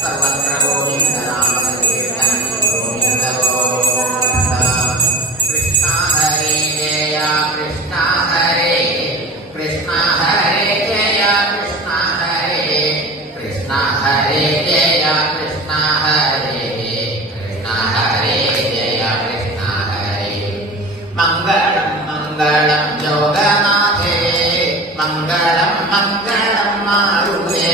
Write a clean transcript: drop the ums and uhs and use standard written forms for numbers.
സർവത്ര ഗോവിന്ദനാമകീർത്തനം ഗോവിന്ദ ഗോവിന്ദ. കൃഷ്ണ ഹരേ ജയ കൃഷ്ണ ഹരേ കൃഷ്ണ ഹരേ ജയ കൃഷ്ണ ഹരേ കൃഷ്ണ ഹരേ ജയ കൃഷ്ണ ഹരേ കൃഷ്ണ ഹരേ ജയ കൃഷ്ണ ഹരേ. മംഗളം മംഗളം യോഗനാഥേ മംഗളം മംഗളം മാരുതേ